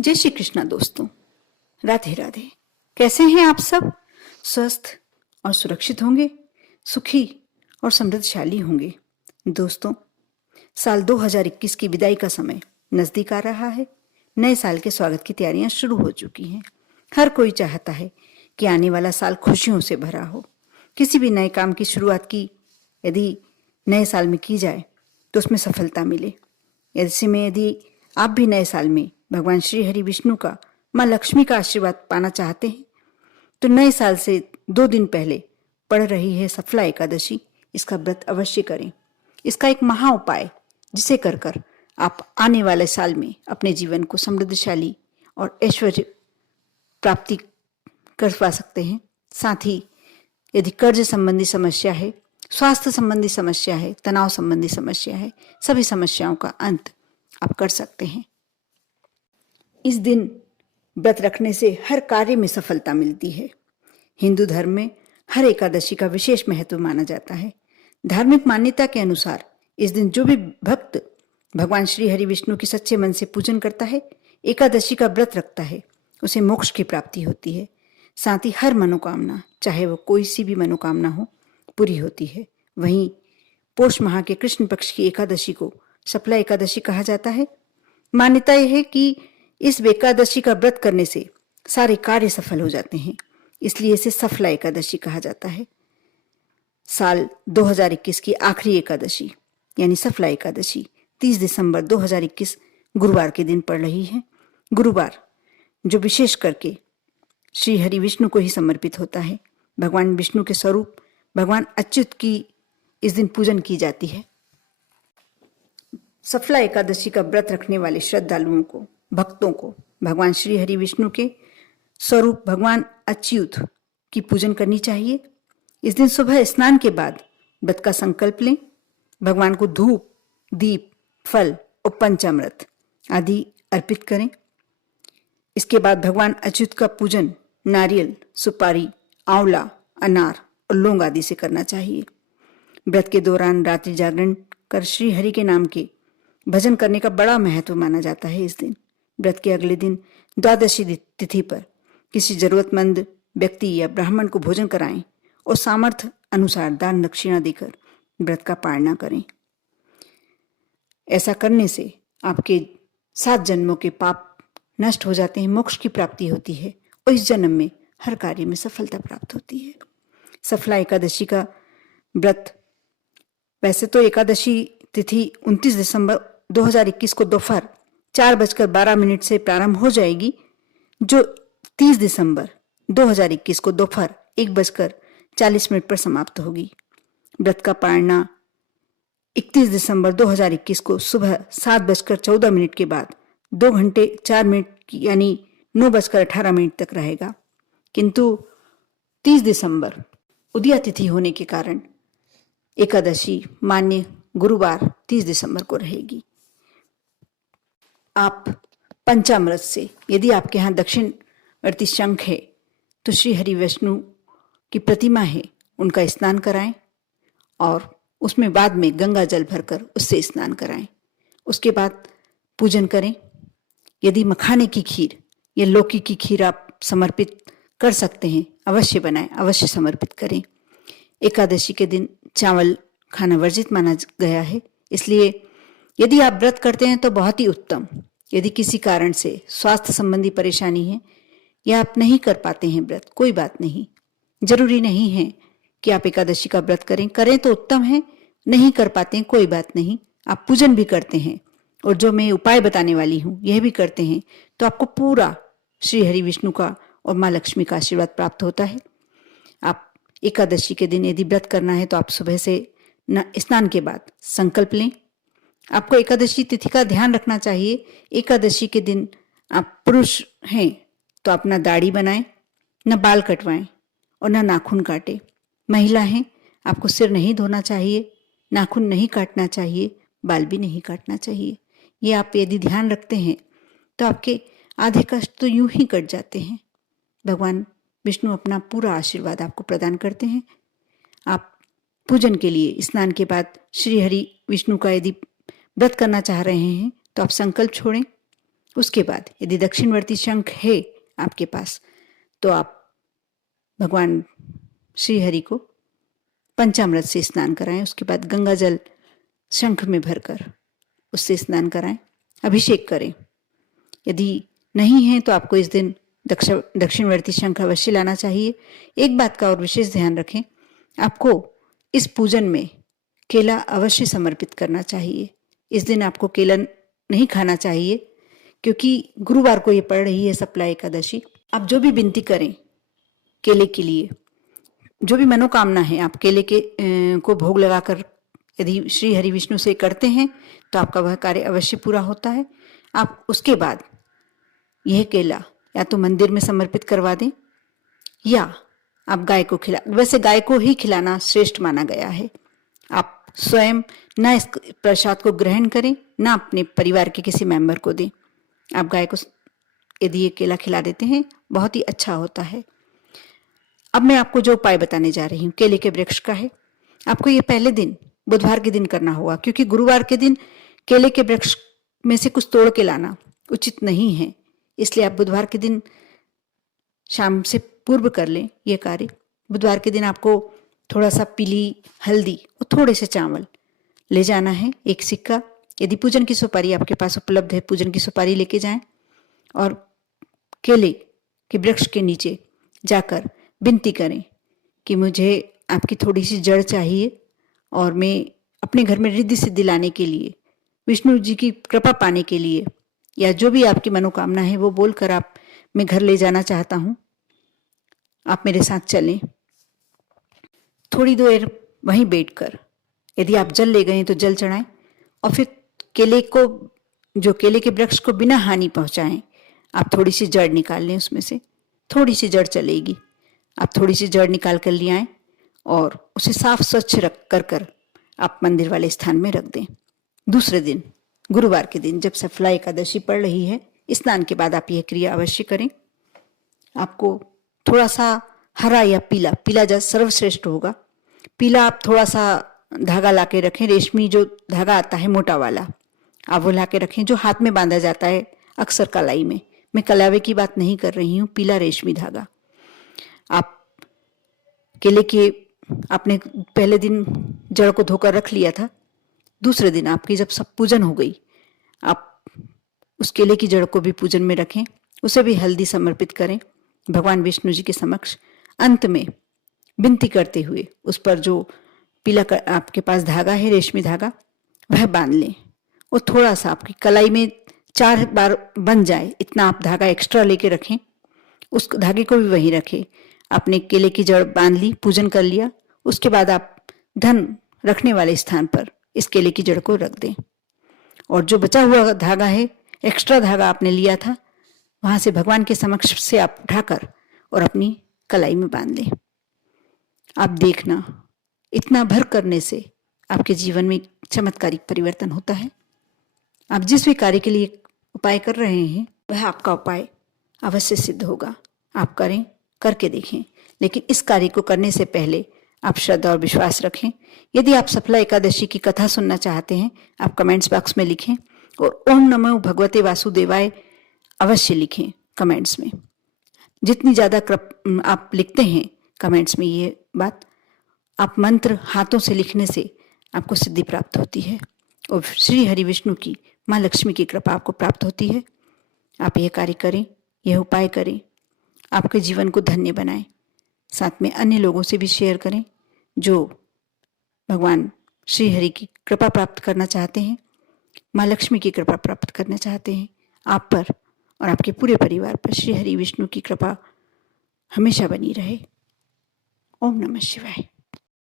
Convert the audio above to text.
जय श्री कृष्णा दोस्तों, राधे राधे। कैसे हैं आप सब? स्वस्थ और सुरक्षित होंगे, सुखी और समृद्धशाली होंगे। दोस्तों, साल 2021 की विदाई का समय नजदीक आ रहा है। नए साल के स्वागत की तैयारियां शुरू हो चुकी हैं। हर कोई चाहता है कि आने वाला साल खुशियों से भरा हो। किसी भी नए काम की शुरुआत की यदि नए साल में की जाए तो उसमें सफलता मिले। ऐसे में यदि आप भी नए साल में भगवान श्री हरि विष्णु का, माँ लक्ष्मी का आशीर्वाद पाना चाहते हैं तो नए साल से 2 दिन पहले पड़ रही है सफला एकादशी, इसका व्रत अवश्य करें। इसका एक महा उपाय जिसे कर कर आप आने वाले साल में अपने जीवन को समृद्धशाली और ऐश्वर्य प्राप्ति करवा सकते हैं। साथ ही यदि कर्ज संबंधी समस्या है, स्वास्थ्य संबंधी समस्या है, तनाव संबंधी समस्या है, सभी समस्याओं का अंत आप कर सकते हैं। इस दिन व्रत रखने से हर कार्य में सफलता मिलती है। हिंदू धर्म में हर एकादशी का विशेष महत्व माना जाता है। धार्मिक मान्यता के अनुसार इस दिन जो भी भक्त भगवान श्री हरि विष्णु की सच्चे मन से पूजन करता है, एकादशी का व्रत रखता है, उसे मोक्ष की प्राप्ति होती है। साथ ही हर मनोकामना, चाहे वो कोई सी भी मनोकामना हो, पूरी होती है। वहीं पोष माह के कृष्ण पक्ष की एकादशी को सफला एकादशी कहा जाता है। मान्यता यह है कि इस एकादशी का व्रत करने से सारे कार्य सफल हो जाते हैं, इसलिए इसे सफला एकादशी कहा जाता है। साल 2021 की आखिरी एकादशी यानी सफला एकादशी 30 दिसंबर 2021 गुरुवार के दिन पड़ रही है। गुरुवार जो विशेष करके श्री हरि विष्णु को ही समर्पित होता है। भगवान विष्णु के स्वरूप भगवान अच्युत की इस दिन पूजन की जाती है। सफला एकादशी का व्रत रखने वाले श्रद्धालुओं को, भक्तों को भगवान श्री हरि विष्णु के स्वरूप भगवान अच्युत की पूजन करनी चाहिए। इस दिन सुबह स्नान के बाद व्रत का संकल्प लें। भगवान को धूप, दीप, फल और पंचामृत आदि अर्पित करें। इसके बाद भगवान अच्युत का पूजन नारियल, सुपारी, आंवला, अनार और लौंग आदि से करना चाहिए। व्रत के दौरान रात्रि जागरण कर श्री हरि के नाम के भजन करने का बड़ा महत्व माना जाता है। इस दिन व्रत के अगले दिन द्वादशी तिथि पर किसी जरूरतमंद व्यक्ति या ब्राह्मण को भोजन कराएं और सामर्थ्य अनुसार दान दक्षिणा देकर व्रत का पालना करें। ऐसा करने से आपके 7 जन्मों के पाप नष्ट हो जाते हैं, मोक्ष की प्राप्ति होती है और इस जन्म में हर कार्य में सफलता प्राप्त होती है। सफला एकादशी का व्रत, वैसे तो एकादशी तिथि 29 दिसंबर 2021 को दोपहर 4:12 से प्रारंभ हो जाएगी, जो 30 दिसंबर 2021 को दोपहर 1:40 पर समाप्त होगी। व्रत का पालना 31 दिसंबर 2021 को सुबह 7:14 के बाद 2 घंटे 4 मिनट यानी 9:18 तक रहेगा। किंतु 30 दिसंबर उदया तिथि होने के कारण एकादशी मान्य गुरुवार 30 दिसंबर को रहेगी। आप पंचामृत से, यदि आपके यहाँ दक्षिणवर्ती शंख है तो श्री हरि विष्णु की प्रतिमा है, उनका स्नान कराएं और उसमें बाद में गंगा जल भरकर उससे स्नान कराएं। उसके बाद पूजन करें। यदि मखाने की खीर या लौकी की खीर आप समर्पित कर सकते हैं, अवश्य बनाएं, अवश्य समर्पित करें। एकादशी के दिन चावल खाना वर्जित माना गया है, इसलिए यदि आप व्रत करते हैं तो बहुत ही उत्तम। यदि किसी कारण से स्वास्थ्य संबंधी परेशानी है या आप नहीं कर पाते हैं व्रत, कोई बात नहीं, जरूरी नहीं है कि आप एकादशी का व्रत करें तो उत्तम है। नहीं कर पाते हैं कोई बात नहीं, आप पूजन भी करते हैं और जो मैं उपाय बताने वाली हूं यह भी करते हैं तो आपको पूरा श्री हरि विष्णु का और माँ लक्ष्मी का आशीर्वाद प्राप्त होता है। आप एकादशी के दिन यदि व्रत करना है तो आप सुबह से स्नान के बाद संकल्प लें। आपको एकादशी तिथि का ध्यान रखना चाहिए। एकादशी के दिन आप पुरुष हैं तो अपना दाढ़ी बनाएं, न बाल कटवाएं और न नाखून काटें। महिला हैं, आपको सिर नहीं धोना चाहिए, नाखून नहीं काटना चाहिए, बाल भी नहीं काटना चाहिए। ये आप यदि ध्यान रखते हैं तो आपके आधे कष्ट तो यूं ही कट जाते हैं। भगवान विष्णु अपना पूरा आशीर्वाद आपको प्रदान करते हैं। आप पूजन के लिए स्नान के बाद श्री हरि विष्णु का यदि व्रत करना चाह रहे हैं तो आप संकल्प छोड़ें। उसके बाद यदि दक्षिणवर्ती शंख है आपके पास तो आप भगवान श्री हरि को पंचामृत से स्नान कराएं। उसके बाद गंगा जल शंख में भरकर उससे स्नान कराएं, अभिषेक करें। यदि नहीं है तो आपको इस दिन दक्षिणवर्ती शंख अवश्य लाना चाहिए। एक बात का और विशेष ध्यान रखें, आपको इस पूजन में केला अवश्य समर्पित करना चाहिए। इस दिन आपको केला नहीं खाना चाहिए क्योंकि गुरुवार को ये पड़ रही है शुक्ला एकादशी। आप जो भी विनती करें केले के लिए, जो भी मनोकामना है, आप केले के को भोग लगाकर यदि श्री हरि विष्णु से करते हैं तो आपका वह कार्य अवश्य पूरा होता है। आप उसके बाद यह केला या तो मंदिर में समर्पित करवा दें या आप गाय को खिला, वैसे गाय को ही खिलाना श्रेष्ठ माना गया है। आप स्वयं ना इस प्रसाद को ग्रहण करें, ना अपने परिवार के किसी मेंबर को दें। आप गाय को यदि ये केला खिला देते हैं बहुत ही अच्छा होता है। अब मैं आपको जो उपाय बताने जा रही हूँ केले के वृक्ष का है। आपको ये पहले दिन बुधवार के दिन करना होगा क्योंकि गुरुवार के दिन केले के वृक्ष में से कुछ तोड़ के लाना उचित नहीं है, इसलिए आप बुधवार के दिन शाम से पूर्व कर लें यह कार्य। बुधवार के दिन आपको थोड़ा सा पीली हल्दी और थोड़े से चावल ले जाना है, एक सिक्का। यदि पूजन की सुपारी आपके पास उपलब्ध है, पूजन की सुपारी लेके जाएं और केले के वृक्ष के नीचे जाकर विनती करें कि मुझे आपकी थोड़ी सी जड़ चाहिए और मैं अपने घर में रिद्धि सिद्धि लाने के लिए, विष्णु जी की कृपा पाने के लिए, या जो भी आपकी मनोकामना है वो बोलकर आप मैं घर ले जाना चाहता हूँ, आप मेरे साथ चलें। थोड़ी देर वहीं बैठकर यदि आप जल ले गए तो जल चढ़ाएं और फिर केले को, जो केले के वृक्ष को बिना हानि पहुंचाएं, आप थोड़ी सी जड़ निकाल लें। उसमें से थोड़ी सी जड़ चलेगी, आप थोड़ी सी जड़ निकाल कर ले आएं और उसे साफ स्वच्छ रख कर आप मंदिर वाले स्थान में रख दें। दूसरे दिन गुरुवार के दिन जब शुक्ला एकादशी पड़ रही है, स्नान के बाद आप यह क्रिया अवश्य करें। आपको थोड़ा सा हरा या पीला, पीला सर्वश्रेष्ठ होगा। पीला आप थोड़ा सा धागा ला के रखें, रेशमी जो धागा आता है मोटा वाला, आप वो ला के रखें जो हाथ में बांधा जाता है अक्सर कलाई में। मैं कलावे की बात नहीं कर रही हूँ, पीला रेशमी धागा। आप केले के, आपने पहले दिन जड़ को धोकर रख लिया था, दूसरे दिन आपकी जब सब पूजन हो गई, आप उस केले की जड़ को भी पूजन में रखें, उसे भी हल्दी समर्पित करें भगवान विष्णु जी के समक्ष। अंत में विनती करते हुए उस पर जो पीला आपके पास धागा है, रेशमी धागा, वह बांध लें और थोड़ा सा आपकी कलाई में 4 बार बन जाए इतना आप धागा एक्स्ट्रा लेके रखें। उस धागे को भी वहीं रखें। आपने केले की जड़ बांध ली, पूजन कर लिया, उसके बाद आप धन रखने वाले स्थान पर इस केले की जड़ को रख दें और जो बचा हुआ धागा है, एक्स्ट्रा धागा आपने लिया था, वहां से भगवान के समक्ष से आप उठाकर और अपनी कलाई में बांध लें। आप देखना, इतना भर करने से आपके जीवन में चमत्कारिक परिवर्तन होता है। आप जिस भी कार्य के लिए उपाय कर रहे हैं वह आपका उपाय अवश्य सिद्ध होगा। आप करें, करके देखें, लेकिन इस कार्य को करने से पहले आप श्रद्धा और विश्वास रखें। यदि आप शुक्ला एकादशी की कथा सुनना चाहते हैं, आप कमेंट्स बॉक्स में लिखें और ओम नमो भगवते वासुदेवाय अवश्य लिखें कमेंट्स में। जितनी ज़्यादा आप लिखते हैं कमेंट्स में ये बात, आप मंत्र हाथों से लिखने से आपको सिद्धि प्राप्त होती है और श्री हरि विष्णु की, माँ लक्ष्मी की कृपा आपको प्राप्त होती है। आप यह कार्य करें, यह उपाय करें, आपके जीवन को धन्य बनाएं। साथ में अन्य लोगों से भी शेयर करें जो भगवान श्री हरि की कृपा प्राप्त करना चाहते हैं, माँ लक्ष्मी की कृपा प्राप्त करना चाहते हैं। आप पर और आपके पूरे परिवार पर श्री हरि विष्णु की कृपा हमेशा बनी रहे। ओम नमः शिवाय।